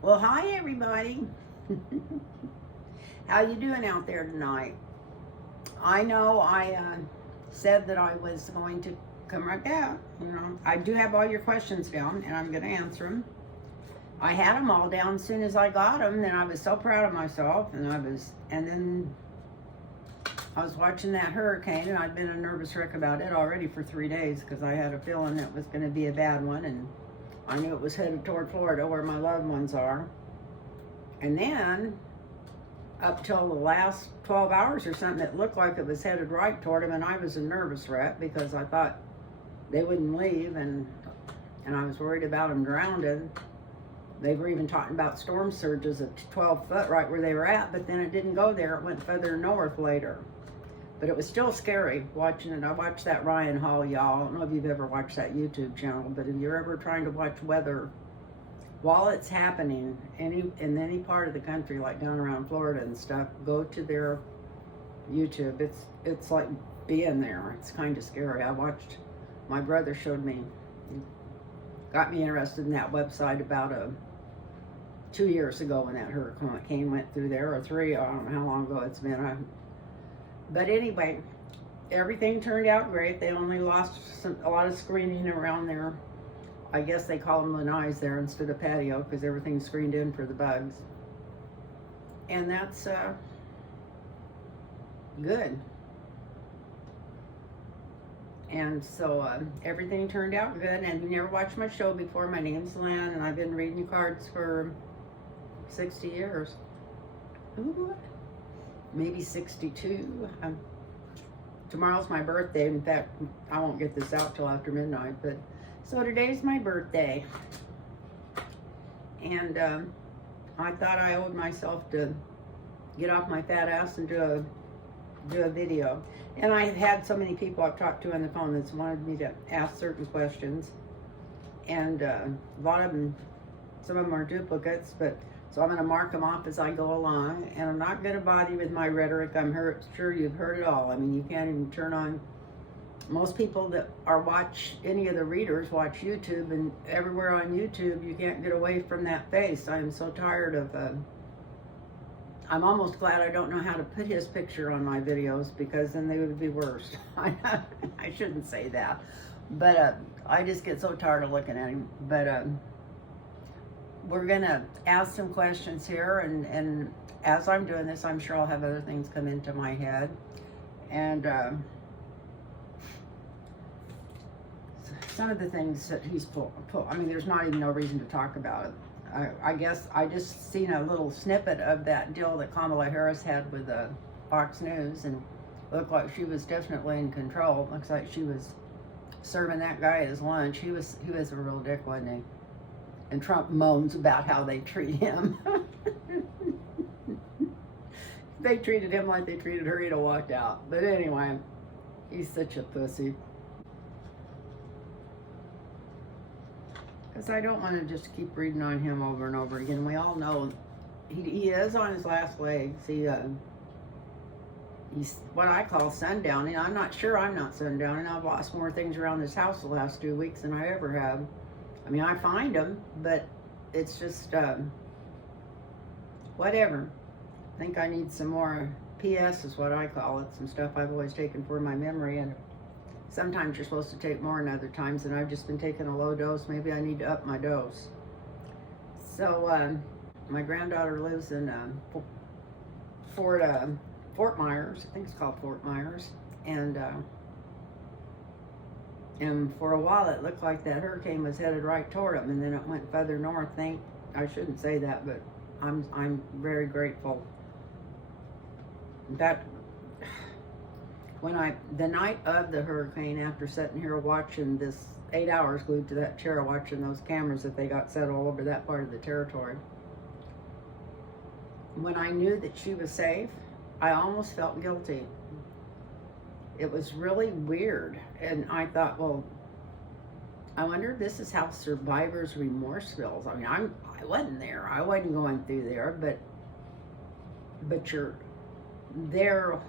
Well, hi everybody. How you doing out there tonight? I know I said that I was going to come right back. I do have all your questions down, and I'm going to answer them. I had them all down as soon as I got them. Then I was so proud of myself, and then I was watching that hurricane, and I'd been a nervous wreck about it already for 3 days because I had a feeling it was going to be a bad one, and I knew it was headed toward Florida, where my loved ones are. And then up till the last 12 hours or something, it looked like it was headed right toward them, and I was a nervous wreck because I thought they wouldn't leave, and I was worried about them drowning. They were even talking about storm surges of 12 foot right where they were at, but then it didn't go there. It went further north later. But it was still scary watching it. I watched that Ryan Hall, y'all. I don't know if you've ever watched that YouTube channel, but if you're ever trying to watch weather while it's happening in any part of the country, like down around Florida and stuff, go to their YouTube. It's like being there. It's kind of scary. I watched, my brother showed me, got me interested in that website about 2 years ago when that hurricane went through there, or three. I don't know how long ago it's been. But anyway, everything turned out great. They only lost a lot of screening around there. I guess they call them lanais there instead of patio because everything's screened in for the bugs. And that's good. And so everything turned out good. And you never watched my show before. My name's Lynn, and I've been reading your cards for 60 years. Ooh, maybe 62. Tomorrow's my birthday. In fact, I won't get this out till after midnight, but so today's my birthday, and I thought I owed myself to get off my fat ass and do a video. And I've had so many people I've talked to on the phone that's wanted me to ask certain questions, and a lot of them, some of them are duplicates, but so I'm going to mark them off as I go along, and I'm not going to bother you with my rhetoric. I'm sure you've heard it all. I mean, you can't even turn on. Most people that watch any of the readers watch YouTube, and everywhere on YouTube you can't get away from that face. I'm so tired of I'm almost glad I don't know how to put his picture on my videos, because then they would be worse. I shouldn't say that, but I just get so tired of looking at him. But we're gonna ask some questions here, and as I'm doing this, I'm sure I'll have other things come into my head, and some of the things that he's pulled, I mean, there's not even no reason to talk about it. I guess I just seen a little snippet of that deal that Kamala Harris had with Fox News, and looked like she was definitely in control. Looks like she was serving that guy his lunch. He was a real dick, wasn't he? And Trump moans about how they treat him. They treated him like they treated her, he'd have walked out. But anyway, he's such a pussy. Because I don't want to just keep reading on him over and over again. We all know he is on his last legs. He's what I call sundowning. I'm not sure I'm not sundowning. I've lost more things around this house the last 2 weeks than I ever have. I mean, I find them, but it's just whatever. I think I need some more PS is what I call it. Some stuff I've always taken for my memory, and sometimes you're supposed to take more, and other times, and I've just been taking a low dose. Maybe I need to up my dose. So my granddaughter lives in Fort Myers. I think it's called Fort Myers, and for a while it looked like that hurricane was headed right toward them, and then it went further north. I shouldn't say that, but I'm very grateful. That the night of the hurricane, after sitting here watching this 8 hours glued to that chair, watching those cameras that they got set all over that part of the territory, when I knew that she was safe, I almost felt guilty. It was really weird, and I thought, well, I wonder if this is how survivor's remorse feels. I mean, I wasn't there. I wasn't going through there, but you're there.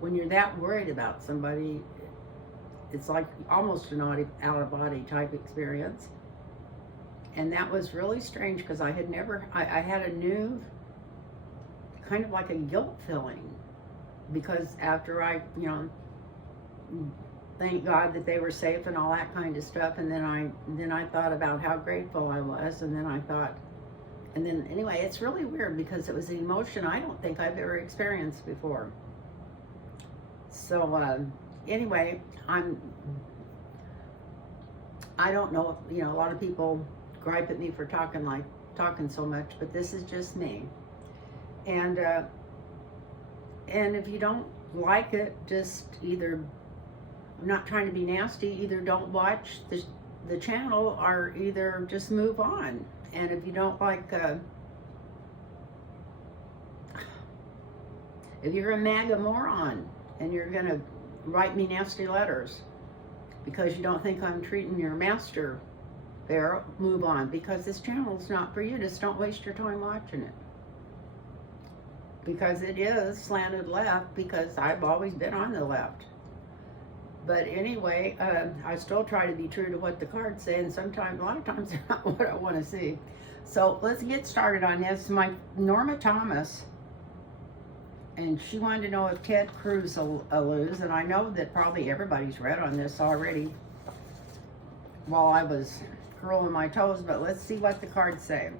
When you're that worried about somebody, it's like almost an out-of-body type experience. And that was really strange because I had a new, kind of like a guilt feeling. Because after I, thank God that they were safe and all that kind of stuff. And then I thought about how grateful I was. And then anyway, it's really weird because it was an emotion I don't think I've ever experienced before. So anyway, I don't know if, a lot of people gripe at me for talking so much, but this is just me. And if you don't like it, just either, I'm not trying to be nasty, either don't watch the channel or either just move on. And if you don't like, if you're a MAGA moron and you're gonna write me nasty letters because you don't think I'm treating your master fair, move on, because this channel is not for you. Just don't waste your time watching it. Because it is slanted left, because I've always been on the left. But anyway, I still try to be true to what the cards say, and sometimes, a lot of times, they're not what I want to see. So let's get started on this. My Norma Thomas, and she wanted to know if Ted Cruz will lose, and I know that probably everybody's read on this already while I was curling my toes, but let's see what the cards say.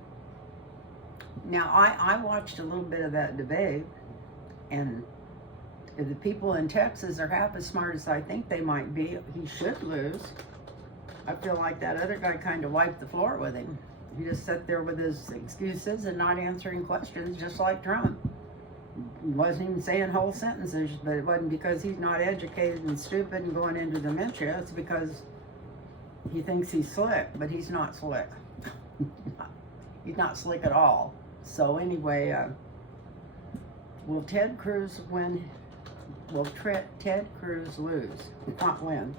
Now, I watched a little bit of that debate, and if the people in Texas are half as smart as I think they might be, he should lose. I feel like that other guy kind of wiped the floor with him. He just sat there with his excuses and not answering questions, just like Trump. He wasn't even saying whole sentences, but it wasn't because he's not educated and stupid and going into dementia. It's because he thinks he's slick, but he's not slick. He's not slick at all. So anyway, will Ted Cruz win? Will Ted Cruz lose? Not win.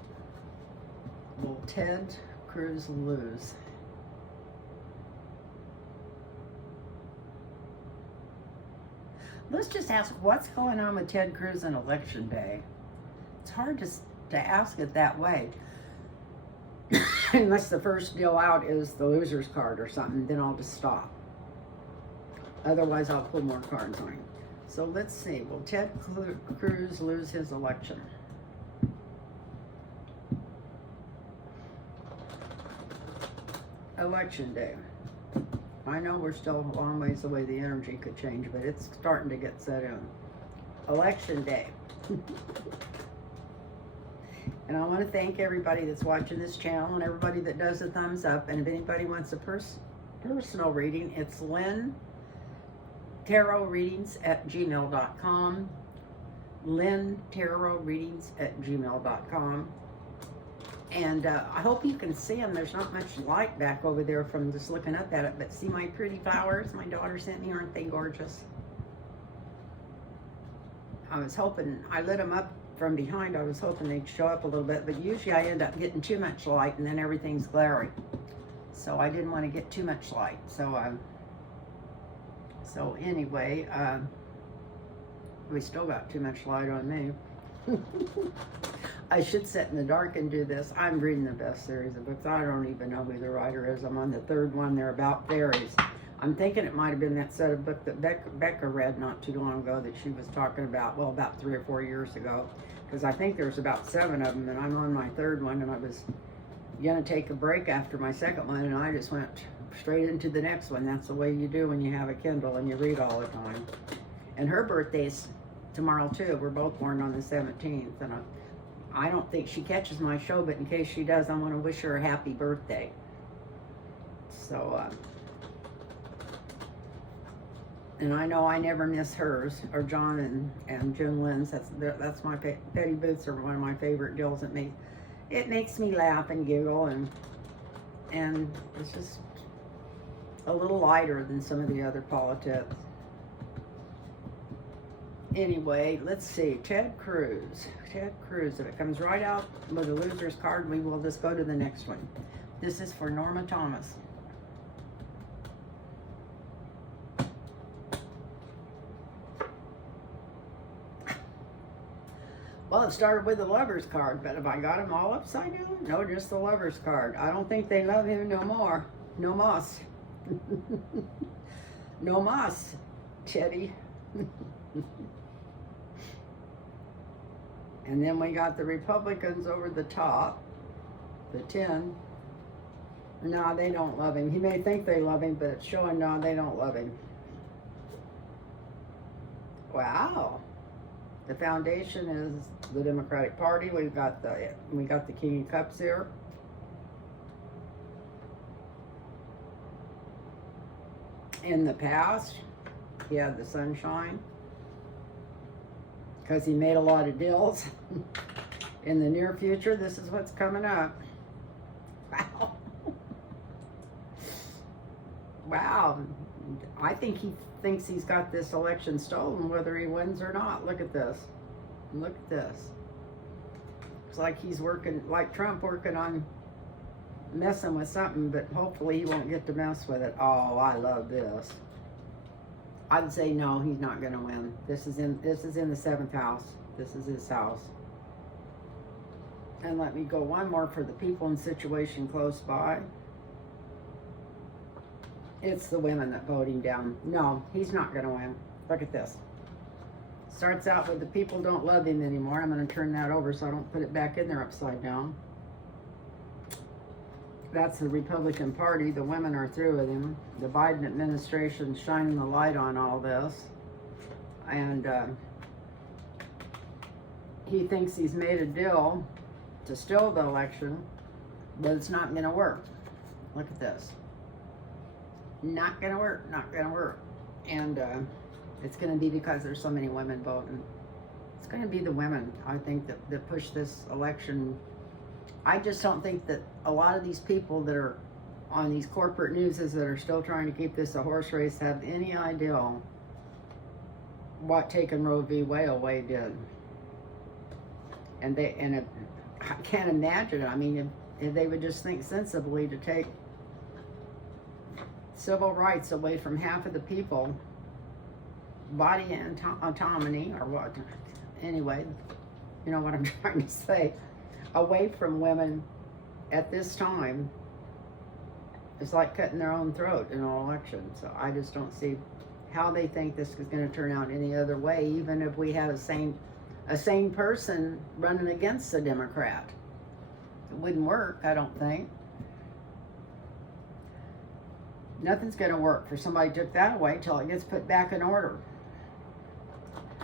Will Ted Cruz lose? Let's just ask, what's going on with Ted Cruz on election day? It's hard to ask it that way. Unless the first deal out is the loser's card or something, then I'll just stop. Otherwise, I'll pull more cards on him. So let's see. Will Ted Cruz lose his election? Election day. I know we're still a long ways away. The energy could change, but it's starting to get set in. Election day. And I want to thank everybody that's watching this channel and everybody that does a thumbs up. And if anybody wants a personal reading, it's Lynn Tarot Readings at gmail.com. Lynn Tarot Readings at gmail.com. And I hope you can see them. There's not much light back over there from just looking up at it. But see my pretty flowers my daughter sent me? Aren't they gorgeous? I was hoping, I lit them up from behind. I was hoping they'd show up a little bit. But usually I end up getting too much light and then everything's glary. So I didn't want to get too much light. So anyway, we still got too much light on me. I should sit in the dark and do this. I'm reading the best series of books. I don't even know who the writer is. I'm on the third one. They're about fairies. I'm thinking it might have been that set of book that Becca read not too long ago that she was talking about, well, about 3 or 4 years ago. Because I think there's about 7 of them, and I'm on my third one, and I was going to take a break after my second one, and I just went straight into the next one. That's the way you do when you have a Kindle and you read all the time. And her birthday's tomorrow, too. We're both born on the 17th, and I don't think she catches my show, but in case she does, I want to wish her a happy birthday. So, and I know I never miss hers, or John and Jim Lynn's. That's my Betty Boots are one of my favorite deals. It makes me laugh and giggle, and it's just a little lighter than some of the other politics. Anyway, let's see. Ted Cruz. Ted Cruz. If it comes right out with a loser's card, we will just go to the next one. This is for Norma Thomas. Well, it started with the lover's card, but have I got them all upside down? No, just the lover's card. I don't think they love him no more. No mas. No mas, Teddy. And then we got the Republicans over the top, the 10. No, they don't love him. He may think they love him, but it's showing no, they don't love him. Wow. The foundation is the Democratic Party. We got the King of Cups here. In the past, he had the sunshine because he made a lot of deals. In the near future, this is what's coming up. Wow. Wow. I think he thinks he's got this election stolen, whether he wins or not. Look at this. Look at this. It's like he's working, like Trump, working on messing with something, but hopefully he won't get to mess with it. Oh, I love this. I'd say no, he's not going to win. This is in the 7th house. This is his house. And let me go one more for the people in situation close by. It's the women that vote him down. No, he's not going to win. Look at this. Starts out with the people don't love him anymore. I'm going to turn that over so I don't put it back in there upside down. That's the Republican Party. The women are through with him. The Biden administration shining the light on all this. And he thinks he's made a deal to steal the election, but it's not going to work. Look at this. Not going to work. Not going to work. And it's going to be because there's so many women voting. It's going to be the women, I think, that push this election. I just don't think that a lot of these people that are on these corporate newses that are still trying to keep this a horse race have any idea what taking Roe v. Wade away did. And I can't imagine it. I mean, if they would just think sensibly to take civil rights away from half of the people, body and autonomy, or what? Anyway, you know what I'm trying to say. Away from women at this time is like cutting their own throat in an election. So I just don't see how they think this is going to turn out any other way, even if we had a sane person running against a Democrat. It wouldn't work, I don't think. Nothing's going to work for somebody took that away till it gets put back in order.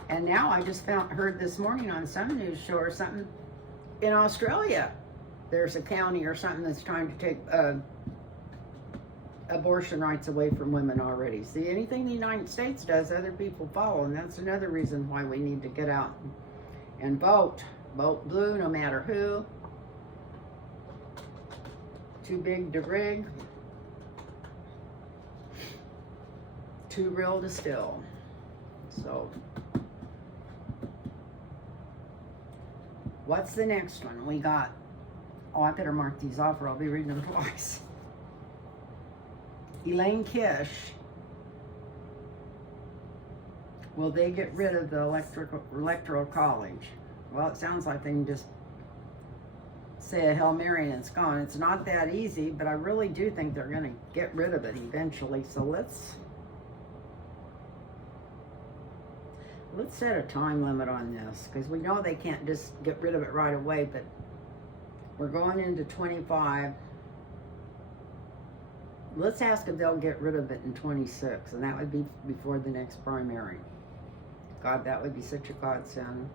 And now I just heard this morning on some news show or something, in Australia, there's a county or something that's trying to take abortion rights away from women already. See, anything the United States does, other people follow, and that's another reason why we need to get out and vote. Vote blue, no matter who. Too big to rig. Too real to still. So, what's the next one? We got, oh, I better mark these off or I'll be reading them twice. Elaine Kish. Will they get rid of the electoral college? Well, it sounds like they can just say a Hail Mary and it's gone. It's not that easy, but I really do think they're going to get rid of it eventually. So let's set a time limit on this, because we know they can't just get rid of it right away, but we're going into 25. Let's ask if they'll get rid of it in 26, and that would be before the next primary. God, that would be such a godsend.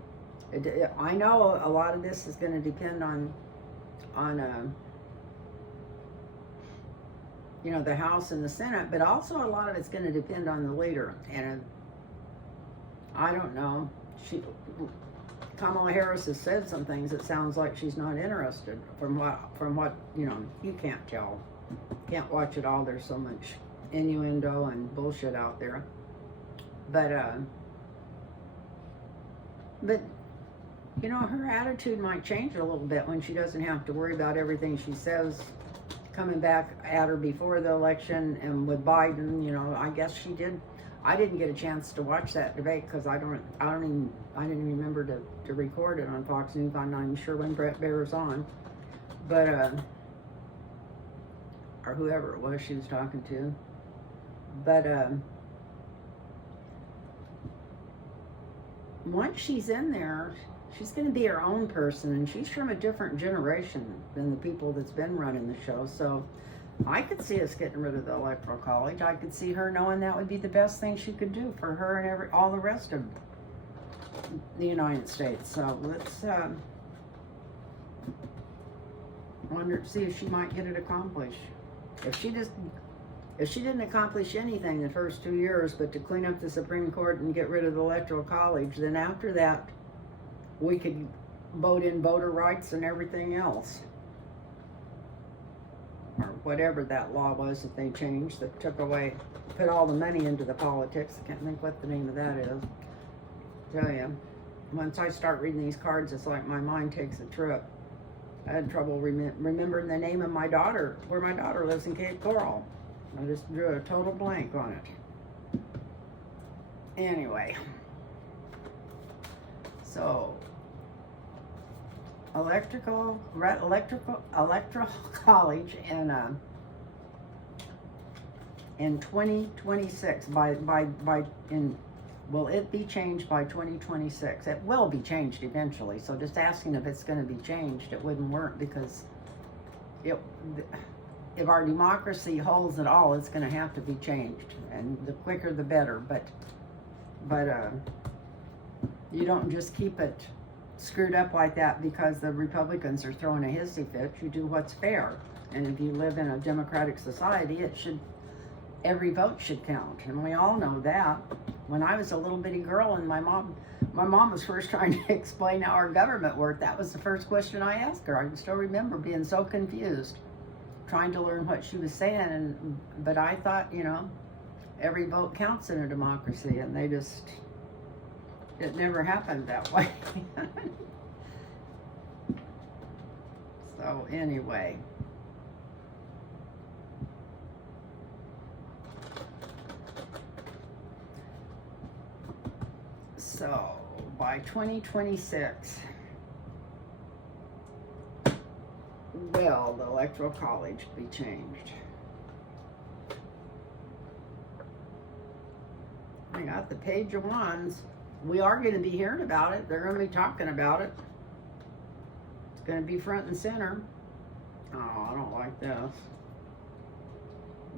I know a lot of this is going to depend on you know, the House and the Senate, but also a lot of it's going to depend on the leader. And I don't know. Kamala Harris has said some things that sounds like she's not interested. From what you know, you can't tell. Can't watch it all. There's so much innuendo and bullshit out there. But you know, her attitude might change a little bit when she doesn't have to worry about everything she says coming back at her before the election. And with Biden, you know, I guess she did. I didn't get a chance to watch that debate because I didn't remember to record it on Fox News. I'm not even sure when Brett Baer was on. But or whoever it was she was talking to. But once she's in there, she's going to be her own person, and she's from a different generation than the people that's been running the show. So I could see us getting rid of the Electoral College. I could see her knowing that would be the best thing she could do for her and all the rest of the United States. So let's see if she might get it accomplished. If she didn't accomplish anything the first 2 years but to clean up the Supreme Court and get rid of the Electoral College, then after that we could vote in voter rights and everything else. Or whatever that law was that they changed that put all the money into the politics. I can't think what the name of that is. Tell you, once I start reading these cards, it's like my mind takes a trip. I had trouble remembering the name of my daughter, where my daughter lives in Cape Coral. I just drew a total blank on it. Anyway, so electoral college in 2026 will it be changed by 2026? It will be changed eventually. So just asking if it's going to be changed, it wouldn't work, because if our democracy holds at all, it's going to have to be changed, and the quicker the better. But you don't just keep it screwed up like that because the Republicans are throwing a hissy fit. You do what's fair, and if you live in a democratic society, every vote should count, and we all know that. When I was a little bitty girl and my mom was first trying to explain how our government worked, that was the first question I asked her. I can still remember being so confused, trying to learn what she was saying, but I thought, every vote counts in a democracy, and it never happened that way. So anyway. So by 2026, will the Electoral College be changed? I got the Page of Wands. We are going to be hearing about it. They're going to be talking about it. It's going to be front and center. Oh, I don't like this.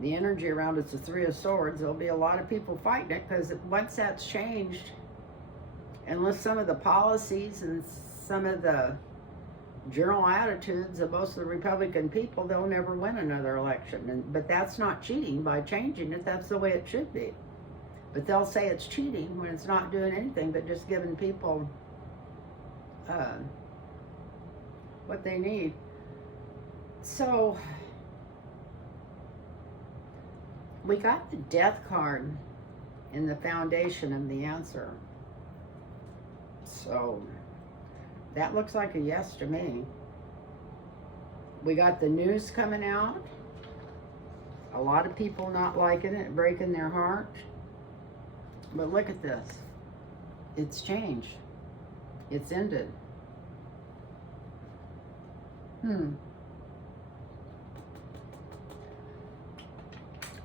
The energy around it's the Three of Swords. There'll be a lot of people fighting it, because once that's changed, unless some of the policies and some of the general attitudes of most of the Republican people, they'll never win another election. But that's not cheating by changing it. That's the way it should be. But they'll say it's cheating when it's not doing anything but just giving people what they need. So we got the Death card in the foundation of the answer. So that looks like a yes to me. We got the news coming out. A lot of people not liking it, breaking their heart. But look at this. It's changed. It's ended.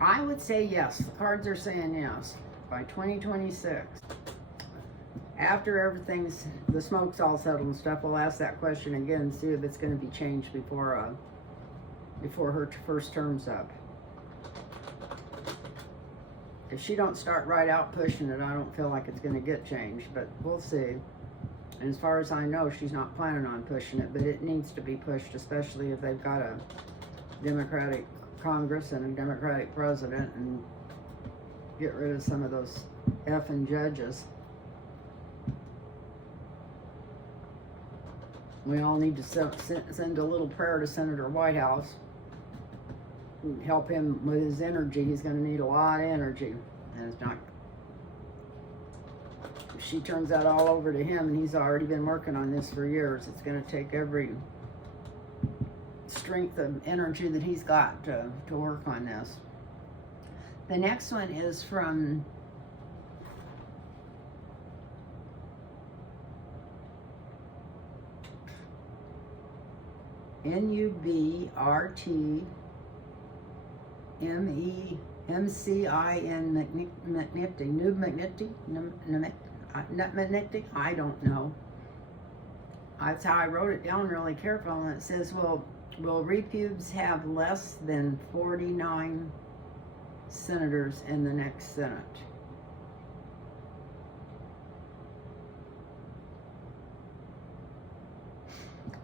I would say yes. The cards are saying yes. By 2026. After the smoke's all settled and stuff, we'll ask that question again and see if it's going to be changed before her first term's up. If she don't start right out pushing it, I don't feel like it's going to get changed, but we'll see. And as far as I know, she's not planning on pushing it, but it needs to be pushed, especially if they've got a Democratic Congress and a Democratic president, and get rid of some of those effing judges. We all need to send a little prayer to Senator Whitehouse. Help him with his energy. He's going to need a lot of energy. And it's not... If she turns that all over to him, and he's already been working on this for years, it's going to take every strength of energy that he's got to work on this. The next one is from NUBRT MCIN McNicty, I don't know. That's how I wrote it down really careful, and it says, will repubes have less than 49 senators in the next Senate?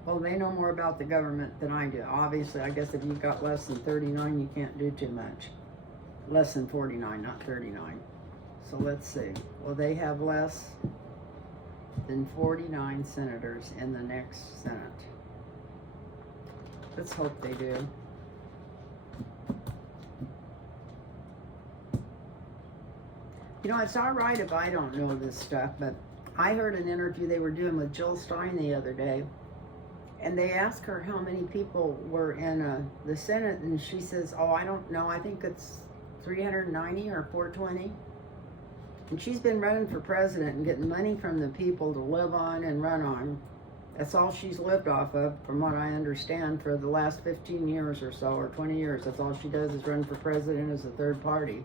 Well, they know more about the government than I do. Obviously, I guess if you've got less than 39, you can't do too much. Less than 49, not 39. So let's see. Will they have less than 49 senators in the next Senate? Let's hope they do. You know, it's all right if I don't know this stuff, but I heard an interview they were doing with Jill Stein the other day, and they asked her how many people were in the Senate, and she says, oh, I don't know, I think it's 390 or 420. And she's been running for president and getting money from the people to live on and run on. That's all she's lived off of, from what I understand, for the last 15 years or so, or 20 years. That's all she does is run for president as a third party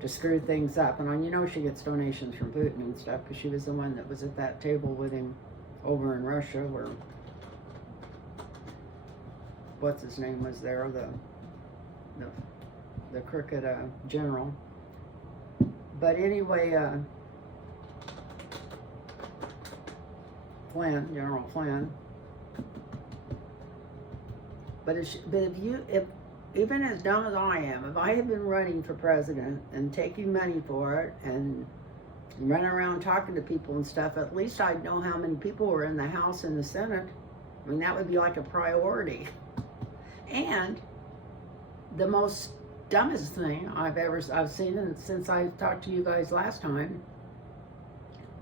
to screw things up. And you know she gets donations from Putin and stuff, because she was the one that was at that table with him over in Russia, where what's his name was there, the crooked general. But anyway, Flynn, General Flynn. But if even as dumb as I am, if I had been running for president and taking money for it and running around talking to people and stuff, at least I'd know how many people were in the House and the Senate. I mean, that would be like a priority. And the most dumbest thing I've seen, and since I talked to you guys last time,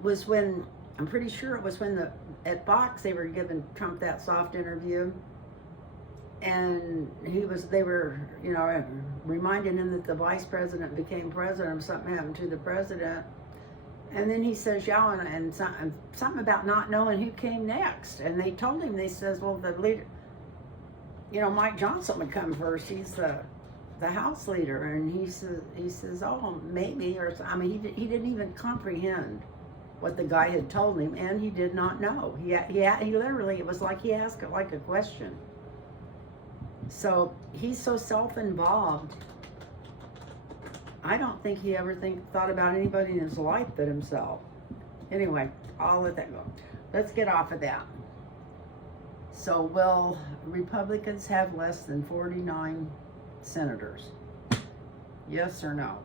was when, I'm pretty sure it was when at Fox they were giving Trump that soft interview, and they were, you know, reminding him that the vice president became president if something happened to the president. And then he says, yeah, and something about not knowing who came next. And they told him, they says, well, the leader, you know, Mike Johnson would come first. He's the House leader. And he says, oh, maybe, or I mean, he didn't even comprehend what the guy had told him, and he did not know. He literally, it was like he asked it like a question. So he's so self-involved. I don't think he ever thought about anybody in his life but himself. Anyway, I'll let that go. Let's get off of that. So will Republicans have less than 49 senators? Yes or no?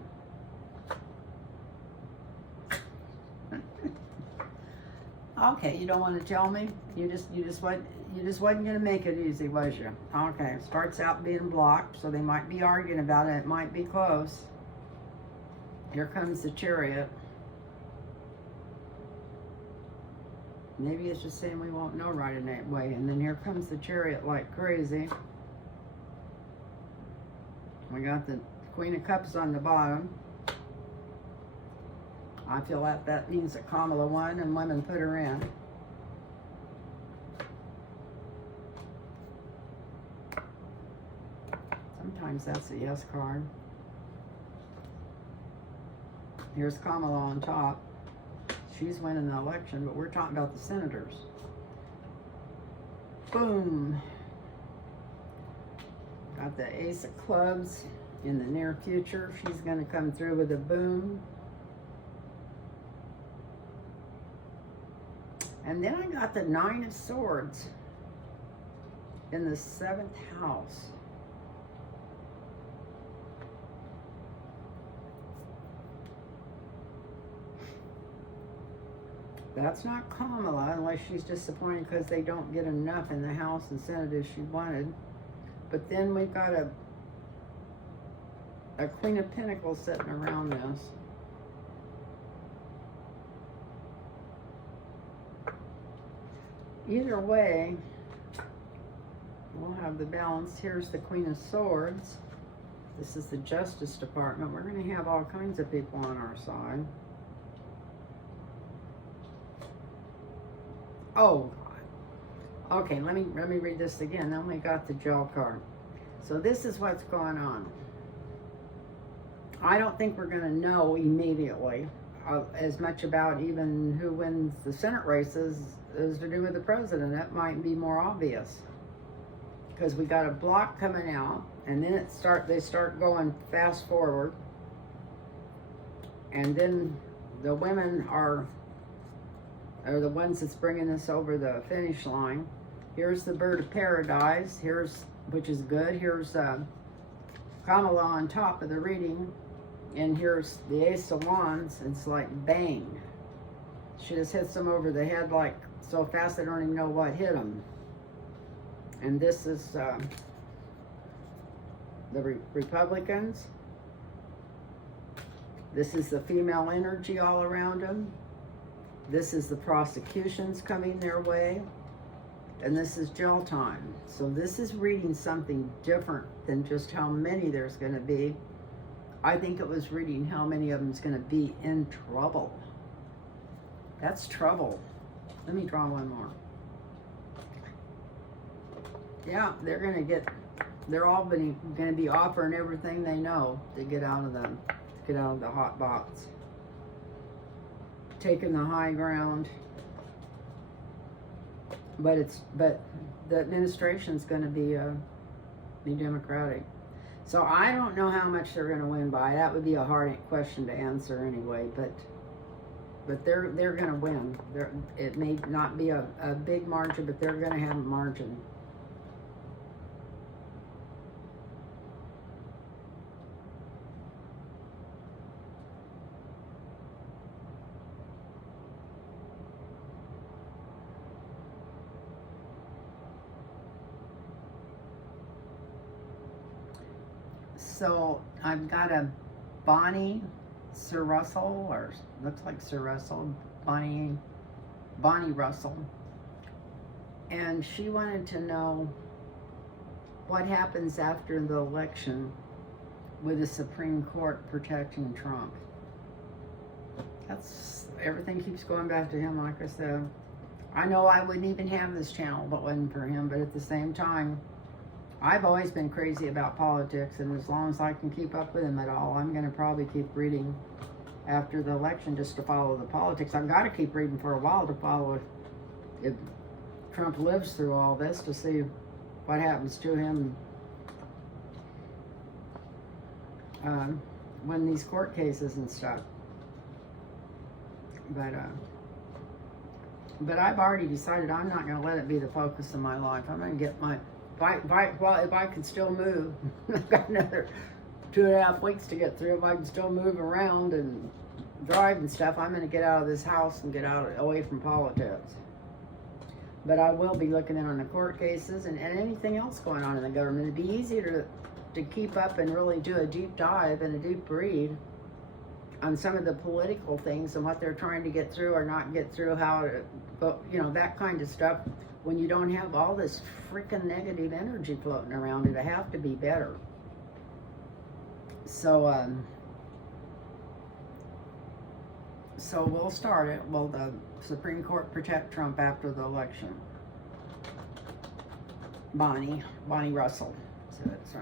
Okay, you don't want to tell me? You just wasn't gonna make it easy, was you? Okay, starts out being blocked, so they might be arguing about it. It might be close. Here comes the chariot. Maybe it's just saying we won't know right away. And then here comes the chariot like crazy. We got the Queen of Cups on the bottom. I feel like that means that Kamala won and women put her in. Sometimes that's a yes card. Here's Kamala on top. She's winning the election, but we're talking about the senators. Boom. Got the Ace of Clubs in the near future. She's going to come through with a boom. And then I got the Nine of Swords in the 7th house. That's not Kamala, unless she's disappointed because they don't get enough in the House and Senate as she wanted. But then we've got a Queen of Pentacles sitting around this. Either way, we'll have the balance. Here's the Queen of Swords. This is the Justice Department. We're going to have all kinds of people on our side. Oh, God. Okay, let me read this again. Then we got the Gel card. So this is what's going on. I don't think we're going to know immediately as much about even who wins the Senate races as to do with the president. That might be more obvious because we got a block coming out, and then they start going fast forward, and then the women are the ones that's bringing us over the finish line. Here's the bird of paradise. Which is good. Here's Kamala on top of the reading. And here's the Ace of Wands. It's like bang. She just hits them over the head like so fast they don't even know what hit them. And this is the Republicans. This is the female energy all around them. This is the prosecutions coming their way. And this is jail time. So this is reading something different than just how many there's going to be. I think it was reading how many of them's going to be in trouble. That's trouble. Let me draw one more. Yeah, they're all going to be offering everything they know to get out of the hot box. Taking the high ground. But the administration's going to be Democratic. So I don't know how much they're going to win by. That would be a hard question to answer anyway. But they're going to win. It may not be a big margin, but they're going to have a margin. So I've got a Bonnie Sir Russell, or looks like Sir Russell, Bonnie Russell. And she wanted to know what happens after the election with the Supreme Court protecting Trump. Everything keeps going back to him, like I said. I know I wouldn't even have this channel if it wasn't for him, but at the same time, I've always been crazy about politics, and as long as I can keep up with them at all, I'm going to probably keep reading after the election just to follow the politics. I've got to keep reading for a while to follow if Trump lives through all this, to see what happens to him when these court cases and stuff. But I've already decided I'm not going to let it be the focus of my life. I'm going to get my... If I can still move, I've got another 2.5 weeks to get through. If I can still move around and drive and stuff, I'm going to get out of this house and get away from politics. But I will be looking in on the court cases and anything else going on in the government. It'd be easier to keep up and really do a deep dive and a deep read on some of the political things and what they're trying to get through or not get through, that kind of stuff. When you don't have all this freaking negative energy floating around, it'll have to be better. So we'll start it. Will the Supreme Court protect Trump after the election? Bonnie Russell. So it's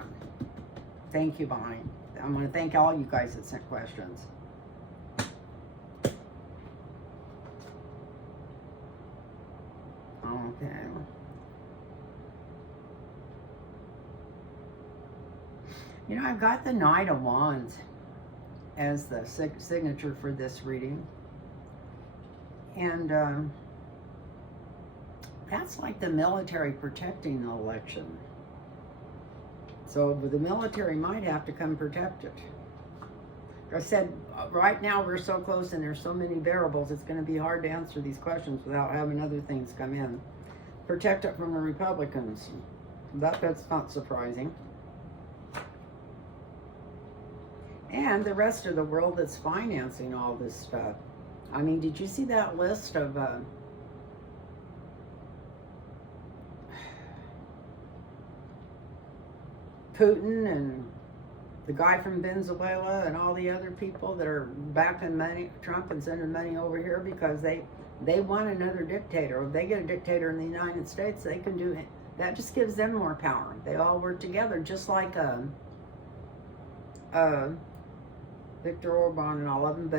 thank you, Bonnie. I'm going to thank all you guys that sent questions. Okay. I've got the Knight of Wands as the signature for this reading. And that's like the military protecting the election. So the military might have to come protect it. Like I said, right now we're so close and there's so many variables, it's going to be hard to answer these questions without having other things come in. Protect it from the Republicans. That's not surprising. And the rest of the world that's financing all this stuff. I mean, did you see that list of Putin and the guy from Venezuela and all the other people that are backing Trump and sending money over here because they want another dictator. If they get a dictator in the United States, they can do it. That just gives them more power. They all work together, just like Viktor Orban and all of them,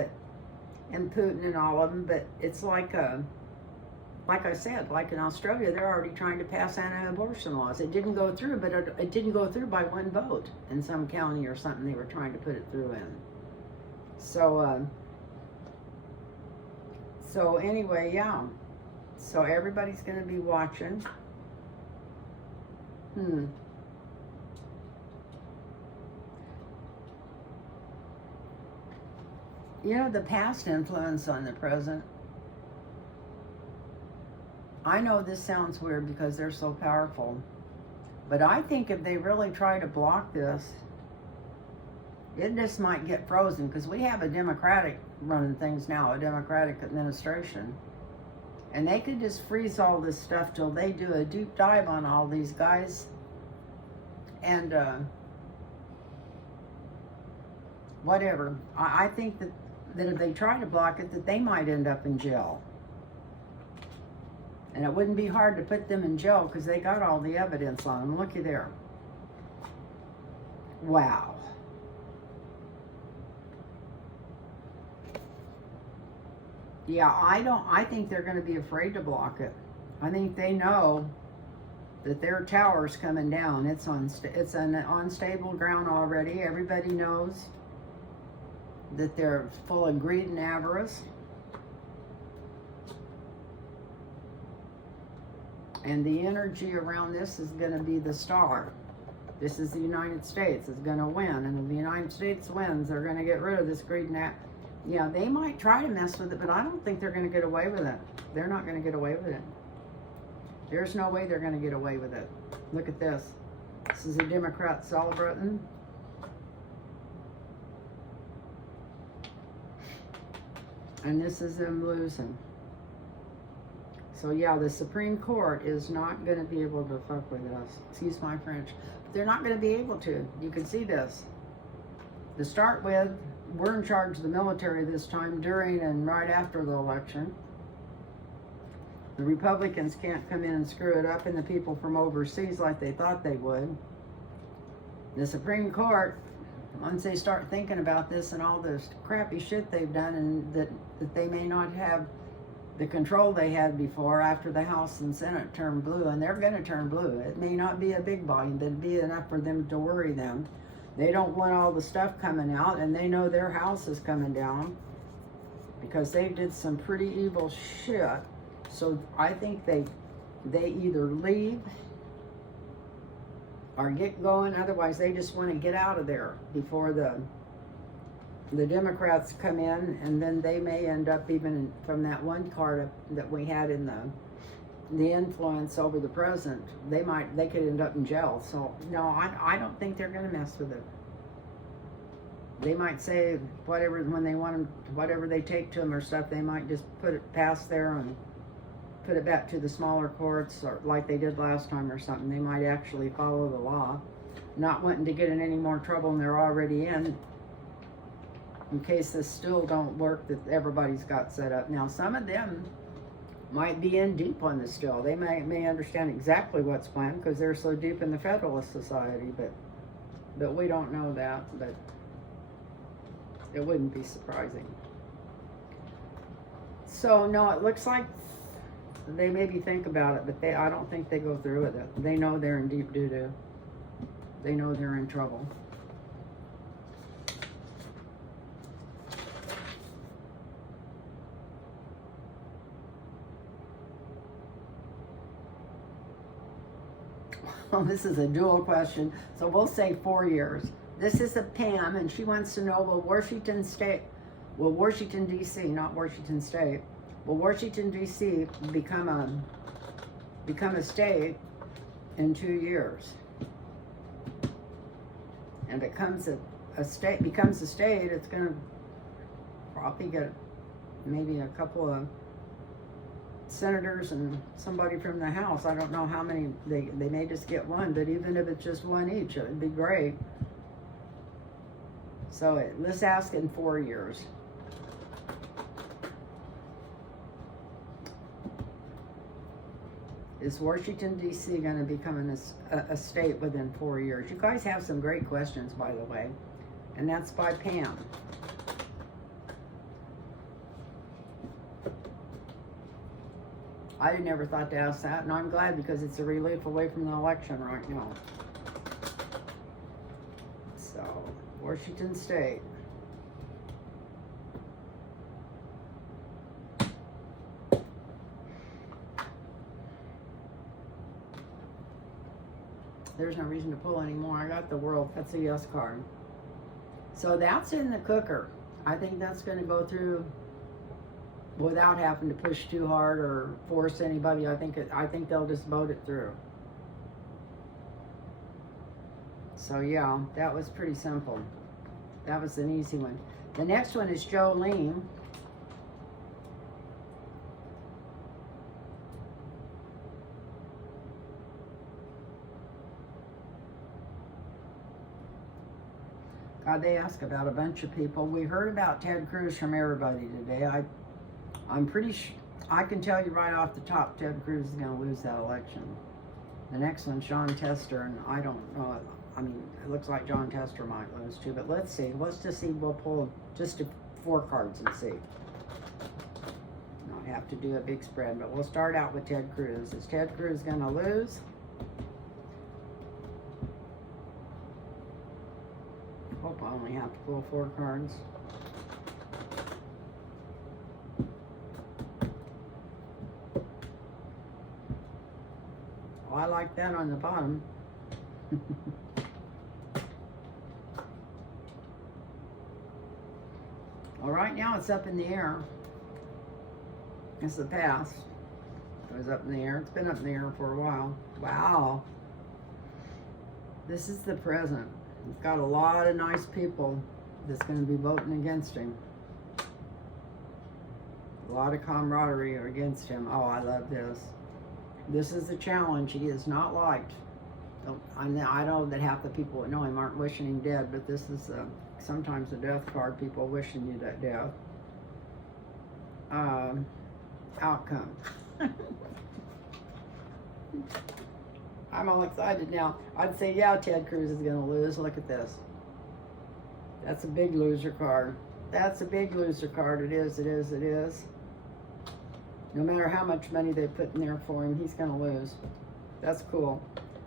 and Putin and all of them, but it's like I said, like in Australia, they're already trying to pass anti-abortion laws. It didn't go through, but it didn't go through by one vote in some county or something. They were trying to put it through in. So anyway, yeah. So everybody's going to be watching. You know, the past influence on the present. I know this sounds weird because they're so powerful, but I think if they really try to block this, it just might get frozen, because we have a Democratic running things now, a Democratic administration, and they could just freeze all this stuff till they do a deep dive on all these guys, and whatever. I think that if they try to block it, that they might end up in jail. And it wouldn't be hard to put them in jail because they got all the evidence on them. Looky there. Wow. Yeah, I think they're going to be afraid to block it. I think they know that their tower's coming down. It's on unstable ground already. Everybody knows that they're full of greed and avarice. And the energy around this is going to be the star. This is the United States is going to win. And if the United States wins, they're going to get rid of this greed and yeah, they might try to mess with it, but I don't think they're going to get away with it. They're not going to get away with it. There's no way they're going to get away with it. Look at this. This is a Democrat celebrating. And this is them losing. So yeah, the Supreme Court is not going to be able to fuck with us. Excuse my French. But they're not going to be able to. You can see this. To start with, we're in charge of the military this time, during and right after the election. The Republicans can't come in and screw it up, and the people from overseas like they thought they would. The Supreme Court, once they start thinking about this and all this crappy shit they've done, and that they may not have the control they had before after the House and Senate turned blue, and they're going to turn blue. It may not be a big volume, but it'd be enough for them to worry them. They don't want all the stuff coming out, and they know their house is coming down because they did some pretty evil shit. So I think they either leave or get going. Otherwise, they just want to get out of there before the Democrats come in, and then they may end up, even from that one card that we had in the influence over the president, they could end up in jail. So no, I don't think they're going to mess with it. They might say whatever, when they want them, whatever they take to them or stuff, they might just put it past there and put it back to the smaller courts, or like they did last time or something. They might actually follow the law, not wanting to get in any more trouble than they're already in case this still don't work that everybody's got set up. Now, some of them might be in deep on this still. They may understand exactly what's planned because they're so deep in the Federalist Society, but we don't know that, but it wouldn't be surprising. So no, it looks like they maybe think about it, but I don't think they go through with it. They know they're in deep doo-doo. They know they're in trouble. Well, this is a dual question, so we'll say 4 years. This is a Pam, and she wants to know, will Washington, D.C., not Washington State, will Washington, D.C. become a state in 2 years? And if it becomes a state, it's going to probably get maybe a couple of senators and somebody from the House. I don't know how many, they may just get one, but even if it's just one each, it would be great. So let's ask in 4 years. Is Washington, D.C. going to become a state within 4 years? You guys have some great questions, by the way. And that's by Pam. I never thought to ask that, and I'm glad because it's a relief away from the election right now. So, Washington State. There's no reason to pull anymore. I got the world. That's a yes card. So that's in the cooker. I think that's going to go through without having to push too hard or force anybody. I think they'll just vote it through. So yeah, that was pretty simple. That was an easy one. The next one is Jolene. God, they ask about a bunch of people. We heard about Ted Cruz from everybody today. I'm pretty sure, I can tell you right off the top, Ted Cruz is going to lose that election. The next one's Jon Tester, and I don't know. I mean, it looks like Jon Tester might lose too, but let's see. Let's just see. We'll pull just 4 cards and see. Not have to do a big spread, but we'll start out with Ted Cruz. Is Ted Cruz going to lose? Hope I only have to pull 4 cards. Oh, I like that on the bottom. Well, right now it's up in the air. It's the past. It was up in the air. It's been up in the air for a while. Wow. This is the present. He's got a lot of nice people that's going to be voting against him. A lot of camaraderie against him. Oh, I love this. This is the challenge. He is not liked. I know that half the people that know him aren't wishing him dead, but this is sometimes a death card. People wishing you that death. Outcome. I'm all excited now. I'd say, yeah, Ted Cruz is going to lose. Look at this. That's a big loser card. That's a big loser card. It is, it is, it is. No matter how much money they put in there for him, he's going to lose. That's cool.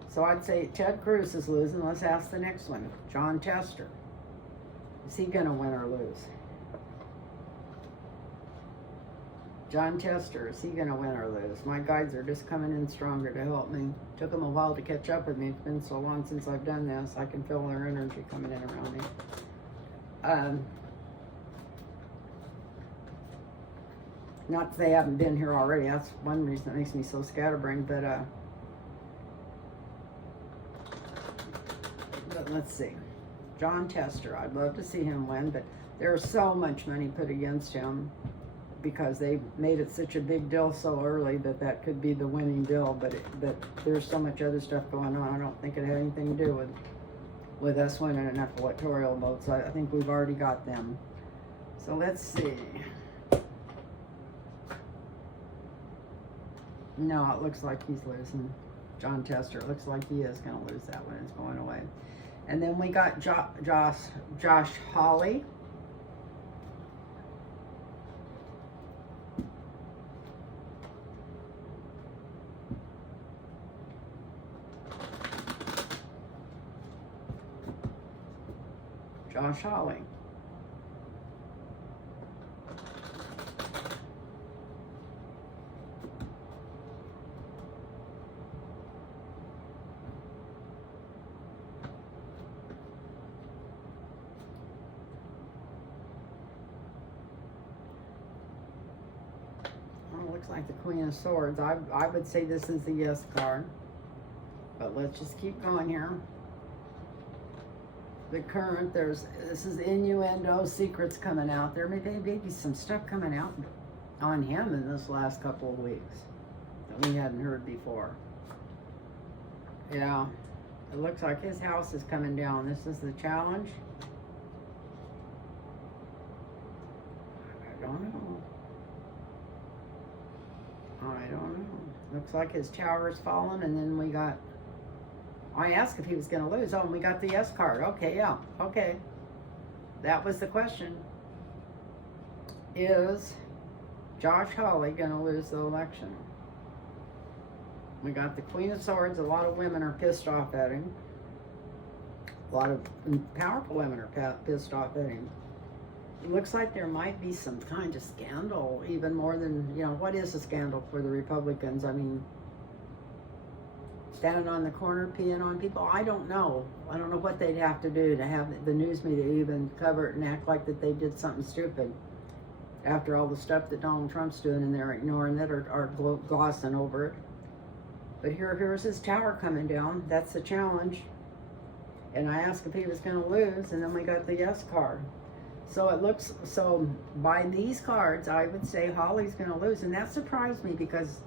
So I'd say Ted Cruz is losing. Let's ask the next one. Jon Tester. Is he going to win or lose? Jon Tester, is he going to win or lose? My guides are just coming in stronger to help me. Took them a while to catch up with me. It's been so long since I've done this. I can feel their energy coming in around me. Not that they haven't been here already. That's one reason that makes me so scatterbrained. But let's see. Jon Tester, I'd love to see him win, but there's so much money put against him because they made it such a big deal so early that could be the winning deal, but there's so much other stuff going on. I don't think it had anything to do with us winning enough electoral votes. I think we've already got them. So let's see. No, it looks like he's losing. Jon Tester, it looks like he is going to lose that one. It's going away. And then we got Josh Hawley. Josh Hawley. Looks like the Queen of Swords. I would say this is the yes card. But let's just keep going here. The current, this is innuendo, secrets coming out. There may be some stuff coming out on him in this last couple of weeks that we hadn't heard before. Yeah, it looks like his house is coming down. This is the challenge. I don't know. I don't know. Looks like his tower's fallen, and then we got... I asked if he was going to lose. Oh, and we got the yes card. Okay, yeah. Okay. That was the question. Is Josh Hawley going to lose the election? We got the Queen of Swords. A lot of women are pissed off at him. A lot of powerful women are pissed off at him. It looks like there might be some kind of scandal, even more than, what is a scandal for the Republicans? I mean, standing on the corner peeing on people? I don't know. I don't know what they'd have to do to have the news media even cover it and act like that they did something stupid after all the stuff that Donald Trump's doing, and they're ignoring it or glossing over it. But here's his tower coming down. That's the challenge. And I asked if he was going to lose, and then we got the yes card. So by these cards, I would say Holly's going to lose, and that surprised me because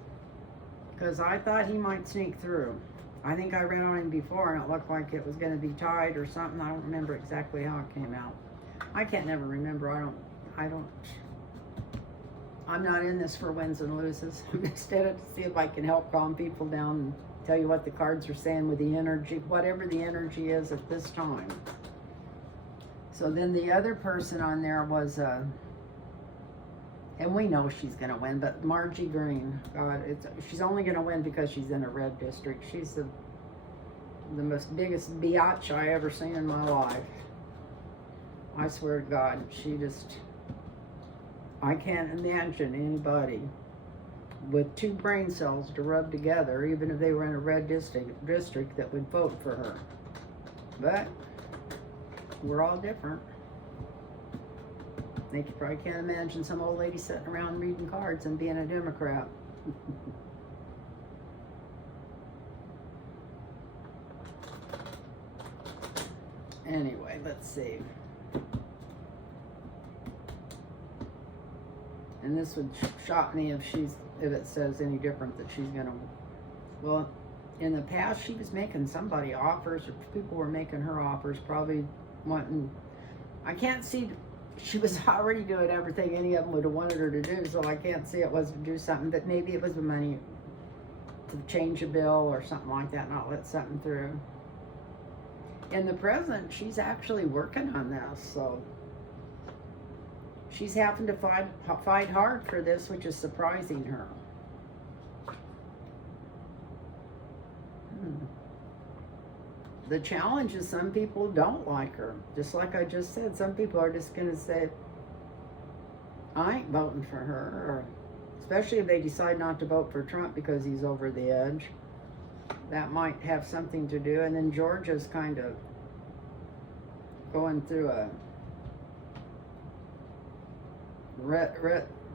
I thought he might sneak through. I think I read on him before, and it looked like it was going to be tied or something. I don't remember exactly how it came out. I can't never remember. I'm not in this for wins and loses. Instead of to see if I can help calm people down and tell you what the cards are saying with the energy, whatever the energy is at this time. So then the other person on there was, and we know she's going to win, but Margie Green. God, she's only going to win because she's in a red district. She's the biggest biatch I ever seen in my life. I swear to God, I can't imagine anybody with two brain cells to rub together, even if they were in a red district, that would vote for her. But we're all different. You probably can't imagine some old lady sitting around reading cards and being a Democrat. Anyway, let's see. And this would shock me if it says any different, that she's gonna. Well, in the past, she was making somebody offers, or people were making her offers, probably wanting. I can't see. She was already doing everything any of them would have wanted her to do, so I can't see it was to do something. But maybe it was the money to change a bill or something like that, not let something through. In the present, she's actually working on this, so she's having to fight hard for this, which is surprising her. The challenge is some people don't like her. Just like I just said, some people are just going to say, I ain't voting for her. Or especially if they decide not to vote for Trump because he's over the edge. That might have something to do. And then Georgia's kind of going through a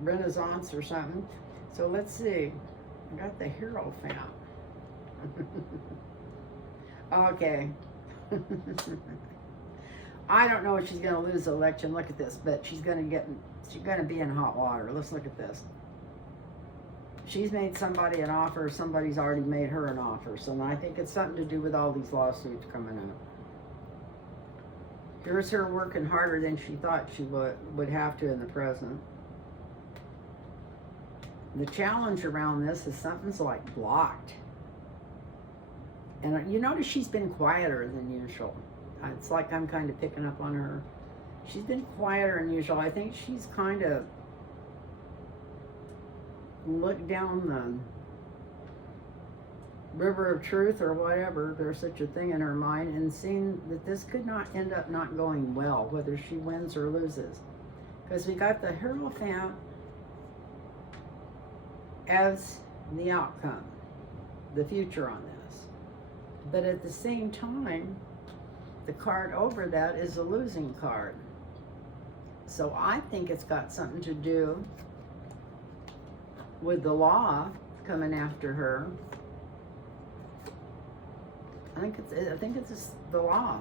renaissance or something. So let's see. I got the Hierophant. Okay. I don't know if she's going to lose the election. Look at this, but she's going to be in hot water. Let's look at this. She's made somebody an offer. Somebody's already made her an offer. So I think it's something to do with all these lawsuits coming up. Here's her working harder than she thought she would have to in the present. The challenge around this is something's like blocked. And you notice she's been quieter than usual. It's like I'm kind of picking up on her. She's been quieter than usual. I think she's kind of looked down the river of truth or whatever, there's such a thing in her mind, and seen that this could not end up not going well, whether she wins or loses. Because we got the Hierophant as the outcome, the future on this. But at the same time, the card over that is a losing card. So I think it's got something to do with the law coming after her. I think it's the law.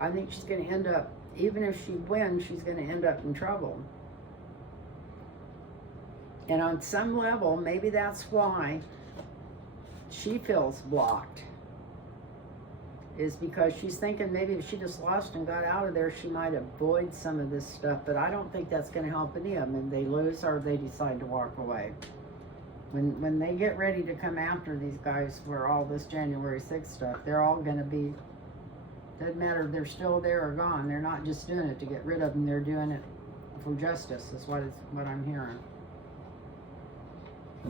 I think she's going to end up, even if she wins, she's going to end up in trouble. And on some level, maybe that's why she feels blocked. Is because she's thinking maybe if she just lost and got out of there, she might avoid some of this stuff. But I don't think that's going to help any of them. And they lose or they decide to walk away. When they get ready to come after these guys for all this January 6th stuff, they're all going to be, doesn't matter if they're still there or gone. They're not just doing it to get rid of them. They're doing it for justice, is what I'm hearing.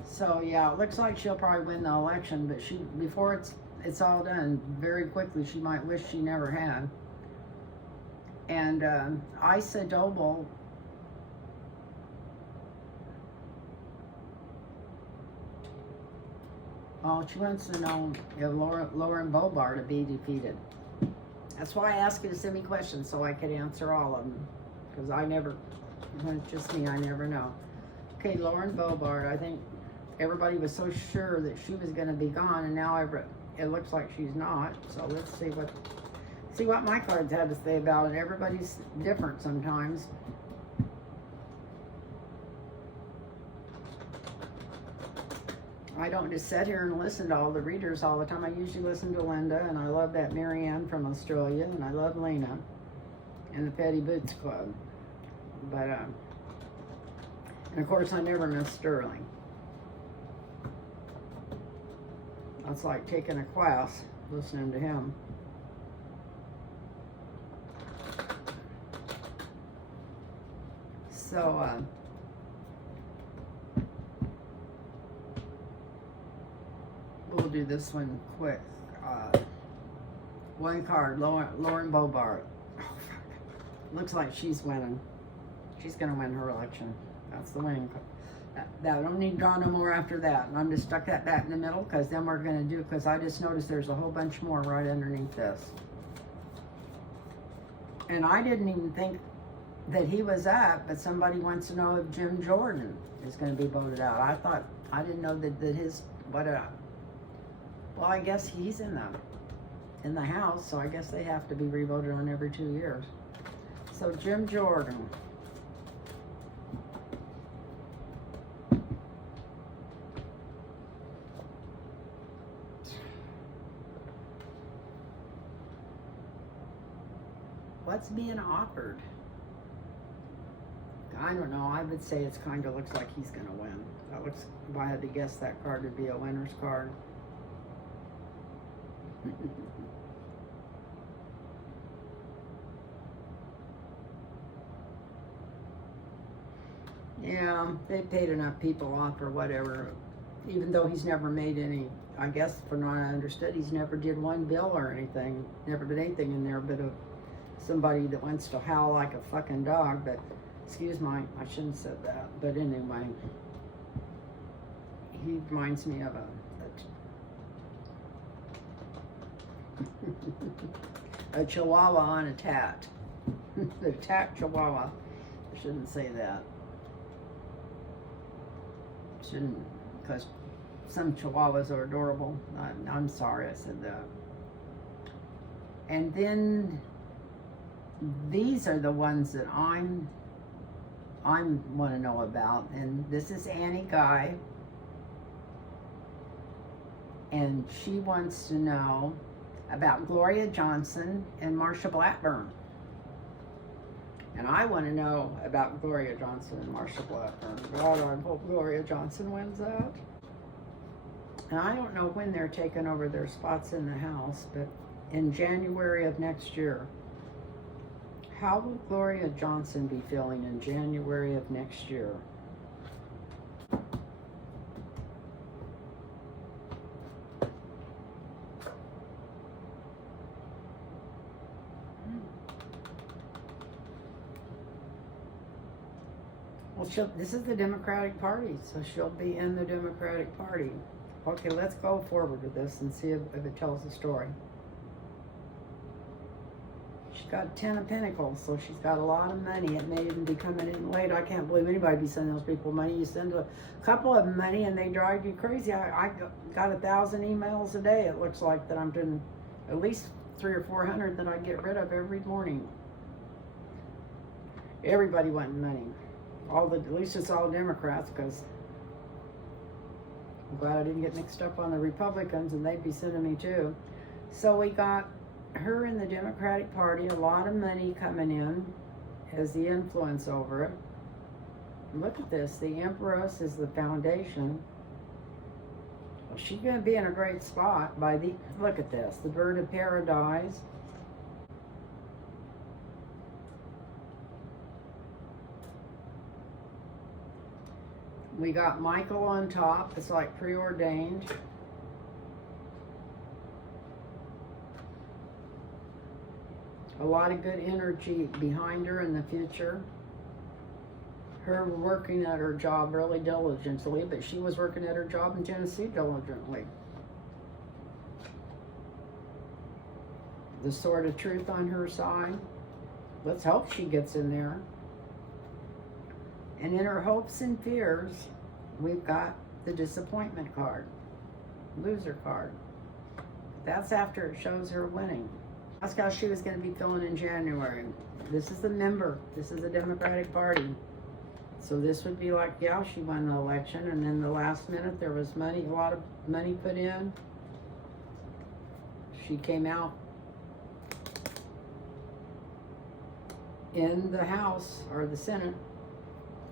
So yeah, it looks like she'll probably win the election, but she before it's all done, very quickly she might wish she never had. And Issa Dobel, oh, she wants to know if Lauren Boebert to be defeated. That's why I asked you to send me questions so I could answer all of them, because I never, when it's just me, I never know. Okay, Lauren Boebert, I think everybody was so sure that she was going to be gone, and now it looks like she's not. So let's see what my cards had to say about it. Everybody's different sometimes. I don't just sit here and listen to all the readers all the time. I usually listen to Linda, and I love that Marianne from Australia, and I love Lena and the Petty Boots Club. But, and of course, I never miss Sterling. That's like taking a class, listening to him. So, we'll do this one quick. One card, Lauren Boebert. Oh, looks like she's winning. She's going to win her election. That's the winning card. That I don't need to draw no more after that. I'm just stuck that in the middle, because then we're going to do, because I just noticed there's a whole bunch more right underneath this. And I didn't even think that he was up, but somebody wants to know if Jim Jordan is going to be voted out. I didn't know that his, well, I guess he's in the House, so I guess they have to be revoted on every 2 years. So Jim Jordan. What's being offered? I don't know. I would say it's kind of looks like he's going to win. That looks, if I had to guess, that card would be a winner's card. Yeah, they paid enough people off or whatever. Even though he's never made any, I guess from what I understood, he's never did one bill or anything. Never did anything in there but somebody that wants to howl like a fucking dog. But excuse my, I shouldn't have said that. But anyway, he reminds me of a chihuahua on a tat. The tat chihuahua. I shouldn't say that. Shouldn't, because some chihuahuas are adorable. I'm sorry I said that. And then these are the ones that I want to know about. And this is Annie Guy. And she wants to know about Gloria Johnson and Marsha Blackburn. And I want to know about Gloria Johnson and Marsha Blackburn. God, I hope Gloria Johnson wins that. And I don't know when they're taking over their spots in the House, but in January of next year. How will Gloria Johnson be feeling in January of next year? Well, this is the Democratic Party, so she'll be in the Democratic Party. Okay, let's go forward with this and see if it tells the story. She's got 10 of Pentacles, so she's got a lot of money. It may even be coming in late. I can't believe anybody be sending those people money. You send a couple of them money and they drive you crazy. I got 1,000 emails a day. It looks like that I'm doing at least 300 or 400 that I get rid of every morning. Everybody wanting money. At least it's all Democrats, because I'm glad I didn't get mixed up on the Republicans, and they'd be sending me too. So we got her in the Democratic Party, a lot of money coming in as the influence over it. Look at this, the Empress is the foundation. Well, she's going to be in a great spot look at this, the Bird of Paradise. We got Michael on top. It's like preordained. A lot of good energy behind her in the future. Her working at her job really diligently, but she was working at her job in Tennessee diligently. The sword of truth on her side. Let's hope she gets in there. And in her hopes and fears, we've got the disappointment card, loser card. That's after it shows her winning. That's how she was going to be feeling in January. This is the member. This is the Democratic Party. So this would be like, yeah, she won the election, and then the last minute there was money, a lot of money put in. She came out in the House or the Senate,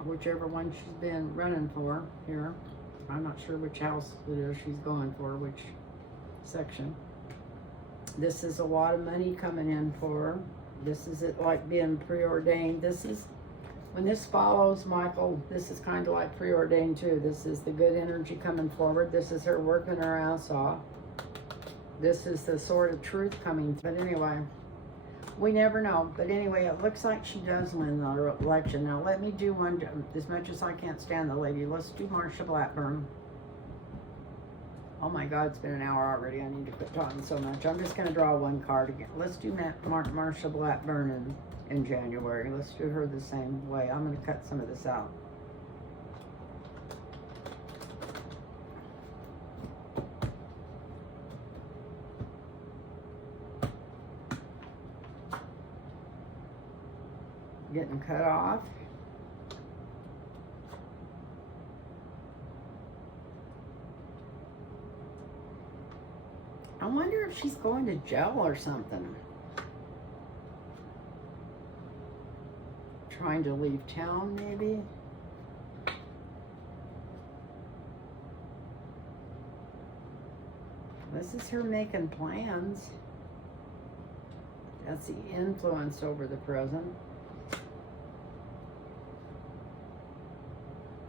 whichever one she's been running for here. I'm not sure which house it is she's going for, which section. This is a lot of money coming in for her. This is it like being preordained. This is, when this follows Michael, this is kind of like preordained too. This is the good energy coming forward. This is her working her ass off. This is the sword of truth coming. But anyway, we never know. But anyway, it looks like she does win the election. Now let me do one, as much as I can't stand the lady. Let's do Marsha Blackburn. Oh my God, it's been an hour already. I need to quit talking so much. I'm just going to draw one card again. Let's do Marsha Blackburn in January. Let's do her the same way. I'm going to cut some of this out. Getting cut off. I wonder if she's going to jail or something. Trying to leave town, maybe. This is her making plans. That's the influence over the present.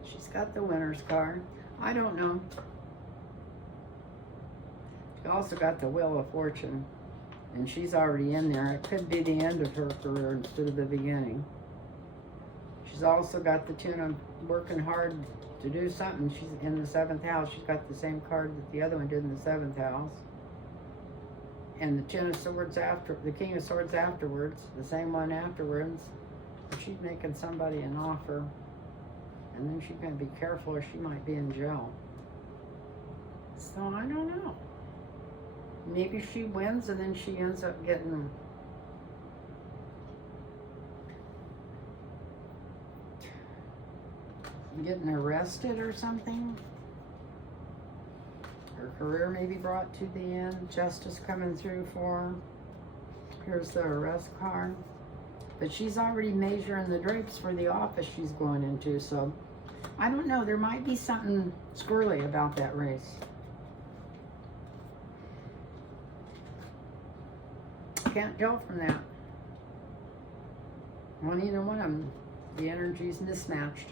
She's got the winner's card. I don't know. She also got the Wheel of Fortune, and she's already in there. It could be the end of her career instead of the beginning. She's also got the Ten of working hard to do something. She's in the 7th house. She's got the same card that the other one did in the 7th house. And the Ten of Swords after, the King of Swords afterwards, the same one afterwards. She's making somebody an offer. And then she's going to be careful or she might be in jail. So I don't know. Maybe she wins and then she ends up getting arrested or something. Her career may be brought to the end. Justice coming through for her. Here's the arrest card. But she's already measuring the drapes for the office she's going into, so I don't know. There might be something squirrely about that race. Can't tell from that. On either one of them, the energy's mismatched.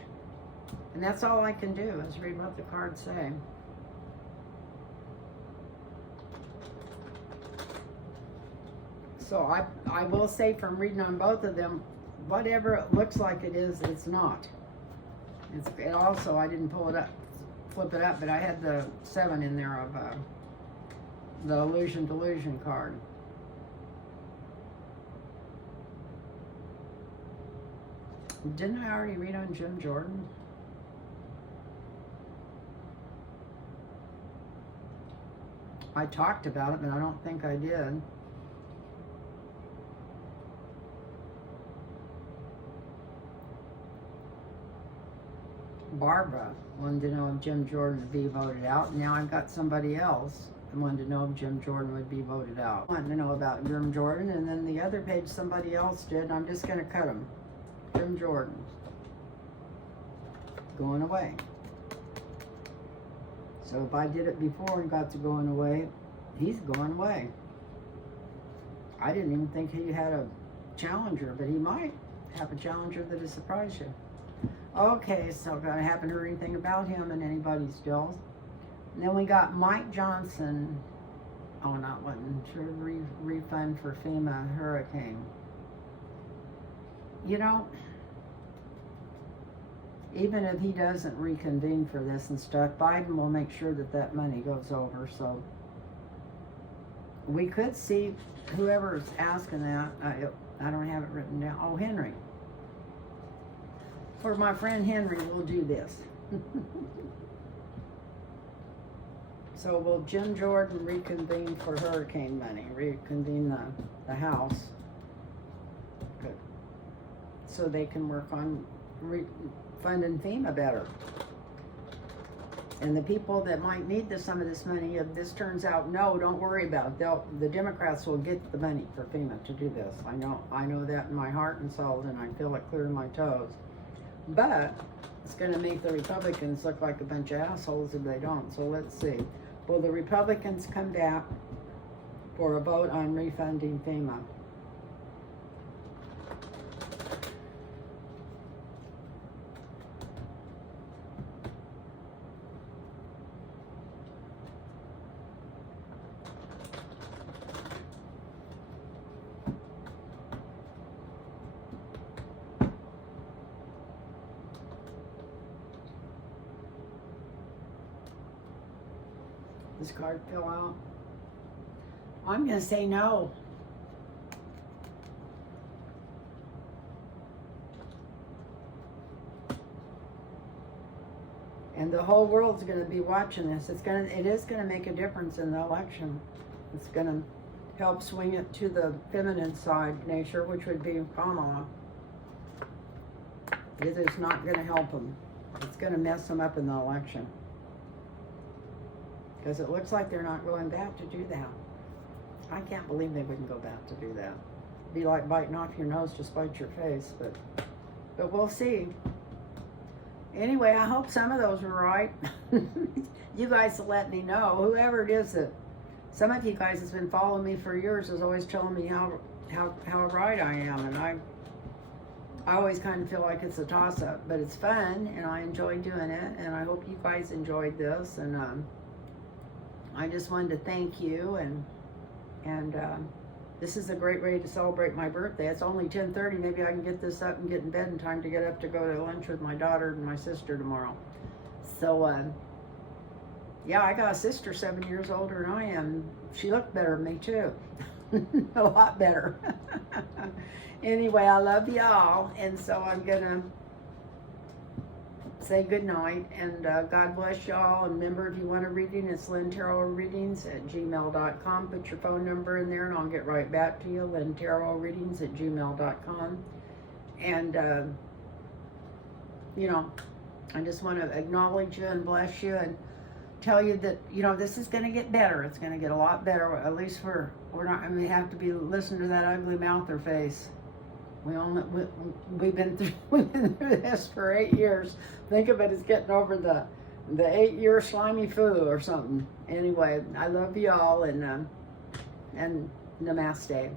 And that's all I can do is read what the cards say. So I will say from reading on both of them, whatever it looks like it is, it's not. It also, I didn't pull it up, flip it up, but I had the 7 in there of the Illusion Delusion card. Didn't I already read on Jim Jordan? I talked about it, but I don't think I did. Barbara wanted to know if Jim Jordan would be voted out. Now I've got somebody else who wanted to know if Jim Jordan would be voted out. I wanted to know about Jim Jordan, and then the other page somebody else did, and I'm just going to cut them. Jim Jordan. Going away. So if I did it before and got to going away, he's going away. I didn't even think he had a challenger, but he might have a challenger that'll surprise you. Okay, so I haven't heard anything about him and anybody still. And then we got Mike Johnson. Oh, not wanting to refund for FEMA hurricane. You know, even if he doesn't reconvene for this and stuff, Biden will make sure that that money goes over. So we could see whoever's asking that. I don't have it written down. Oh, Henry. For my friend Henry, we'll do this. So will Jim Jordan reconvene for hurricane money? Reconvene the House. Good. So they can work on funding FEMA better. And the people that might need some of this money, if this turns out no, don't worry about it. The Democrats will get the money for FEMA to do this. I know that in my heart and soul, and I feel it clear in my toes. But it's going to make the Republicans look like a bunch of assholes if they don't. So let's see. Will the Republicans come back for a vote on refunding FEMA? This card fill out. I'm going to say no. And the whole world's going to be watching this. It is going to make a difference in the election. It's going to help swing it to the feminine side nature, which would be Kamala. It is not going to help them. It's going to mess them up in the election. Because it looks like they're not going back to do that. I can't believe they wouldn't go back to do that. It'd be like biting off your nose to spite your face, but we'll see. Anyway, I hope some of those were right. You guys will let me know. Whoever it is that, some of you guys has been following me for years is always telling me how right I am, and I always kind of feel like it's a toss-up, but it's fun, and I enjoy doing it, and I hope you guys enjoyed this, and I just wanted to thank you, and this is a great way to celebrate my birthday. It's only 10:30. Maybe I can get this up and get in bed in time to get up to go to lunch with my daughter and my sister tomorrow. So, yeah, I got a sister 7 years older than I am. She looked better than me, too. A lot better. Anyway, I love y'all, and so I'm going to say good night, and God bless y'all. And remember, if you want a reading, it's LynnTarotReadings@gmail.com. Put your phone number in there, and I'll get right back to you. LynnTarotReadings@gmail.com. And, you know, I just want to acknowledge you and bless you and tell you that, you know, this is going to get better. It's going to get a lot better. At least we're not going to have to be listening to that ugly mouth or face. We've been through this for 8 years. Think of it as getting over the 8-year slimy flu or something. Anyway, I love y'all, and namaste.